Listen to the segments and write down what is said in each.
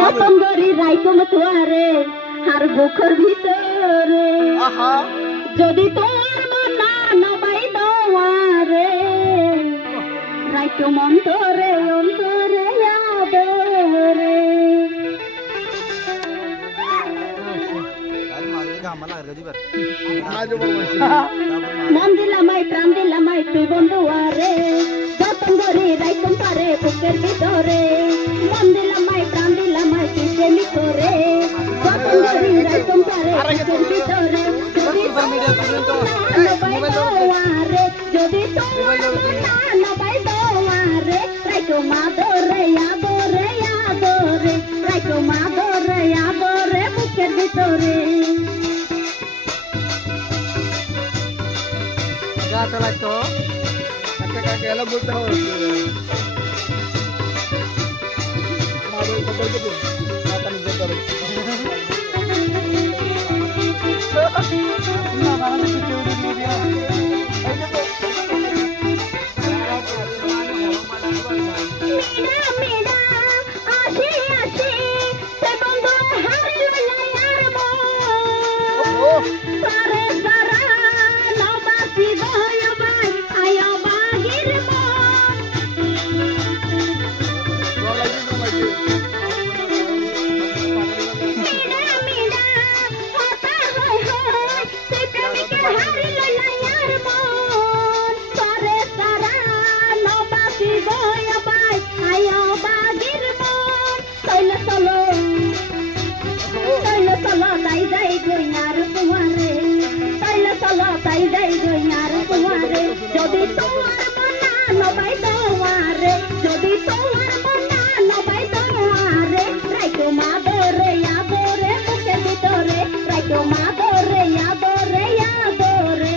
যতঙ্গরি রাইকম তোয়ারে আর বুকর ভিতরে যদি তোর মন না নবাই দোয়ারে রাইকম অন্তরে অন্তরে আদরে মন দিলামাই প্রাণ দিলামাই তুই বন্ধুয়ারে যতঙ্গরি রাইকম পারে বুকের ভিতরে মন দিলামাই প্রাণ দিলামাই তুই প্রেমী করে যতঙ্গরি রাইকম পারে বুকের ভিতরে যদি তোর নবাই দোয়ারে রাইকম আদরে আদরে আদরে রাইকম আদরে আদরে বুকের ভিতরে চালাই তো একটা কাকে এলো বলতে হবে আমাদের তো বলতে দিন পানি দিতে হবে না বানানো কিছু দিয়ে দিয়া এই যে মেরা আসে আসে সে বন্ধু হারিল লায়ার মো সারে সারা নবাসি গয় ভাই আয়া বাগির মো মেরা মেরা হতা হয় হয় সে প্রেমিকে হারিল লায়ার মো সারে সারা নবাসি গয় ভাই আয়া বাগির মো চলো চলো চলো চলো তাই যাই গইনার তোমারে চলো চলো তাই যাই গইনার তোমারে যদি তোমার মন না নবাই দোয়ারে যদি তোমার মন না নবাই দোয়ারে রাইকো মাদরে আদরে বুকের ভিতরে রাইকো মাদরে আদরে আদরে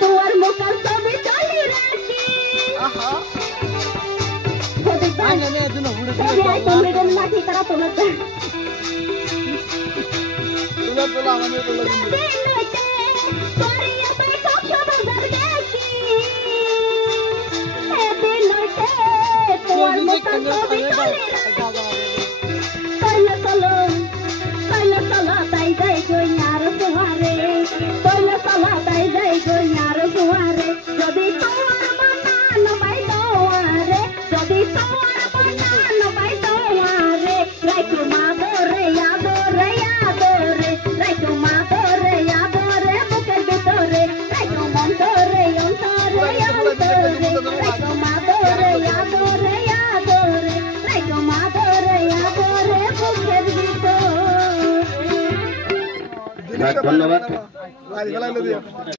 তোর মুখের ছবি চলি রাখি লাঠি তারা তোমার তোলা আমাদের তোলা তোর মুখের ছবি চলি চলো তাই যাই গইনার তোমারে চলো তাই যাই গইনার তোমারে যদি তোমার মন না নবাই দোয়ারে যদি তোমার মন না নবাই দোয়ারে রাইকো মাদরে আদরে আদরে রাইকো মাদরে আদরে বুকের ভিতরে রাইকো অন্তরে অন্তরে অন্তরে রাইকো মাদরে আদরে আদরে রাইকো মাদরে আদরে বুকের ভিতরে ধন্যবাদ।